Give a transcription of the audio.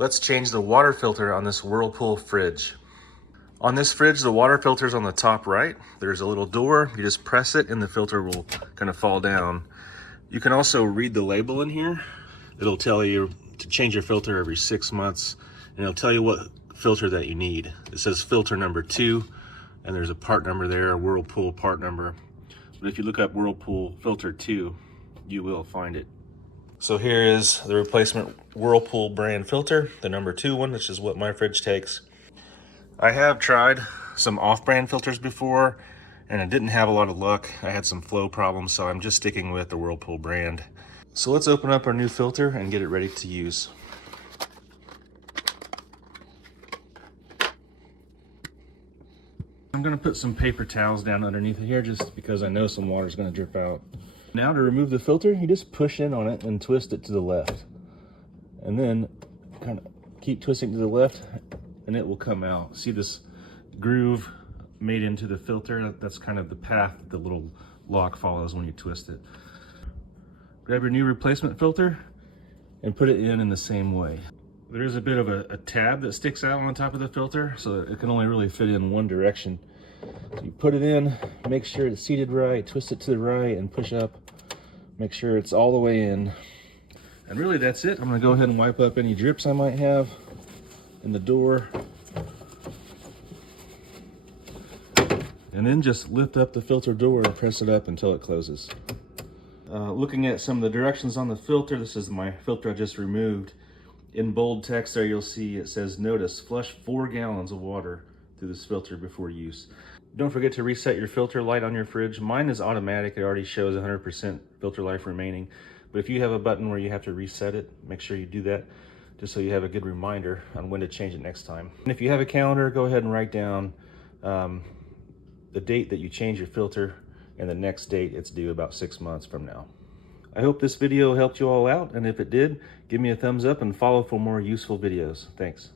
Let's change the water filter on this Whirlpool fridge. On this fridge, the water filter is on the top right. There's a little door. You just press it and the filter will kind of fall down. You can also read the label in here. It'll tell you to change your filter every 6 months, and it'll tell you what filter that you need. It says filter number 2, and there's a part number there, a Whirlpool part number. But if you look up Whirlpool filter 2, you will find it. So here is the replacement Whirlpool brand filter, the number 2 one, which is what my fridge takes. I have tried some off-brand filters before, and I didn't have a lot of luck. I had some flow problems, so I'm just sticking with the Whirlpool brand. So let's open up our new filter and get it ready to use. I'm gonna put some paper towels down underneath here just because I know some water is gonna drip out. Now to remove the filter, you just push in on it and twist it to the left. And then kind of keep twisting to the left and it will come out. See this groove made into the filter? That's kind of the path the little lock follows when you twist it. Grab your new replacement filter and put it in the same way. There is a bit of a tab that sticks out on top of the filter, so it can only really fit in one direction. So you put it in, make sure it's seated right, twist it to the right and push up. Make sure it's all the way in. And really that's it. I'm gonna go ahead and wipe up any drips I might have in the door. And then just lift up the filter door and press it up until it closes. Looking at some of the directions on the filter, this is my filter I just removed. In bold text there you'll see it says, notice, flush 4 gallons of water through this filter before use. Don't forget to reset your filter light on your fridge. Mine is automatic, it already shows 100% filter life remaining. But if you have a button where you have to reset it, make sure you do that, just so you have a good reminder on when to change it next time. And if you have a calendar, go ahead and write down the date that you change your filter and the next date it's due, about 6 months from now. I hope this video helped you all out, and if it did, give me a thumbs up and follow for more useful videos. Thanks.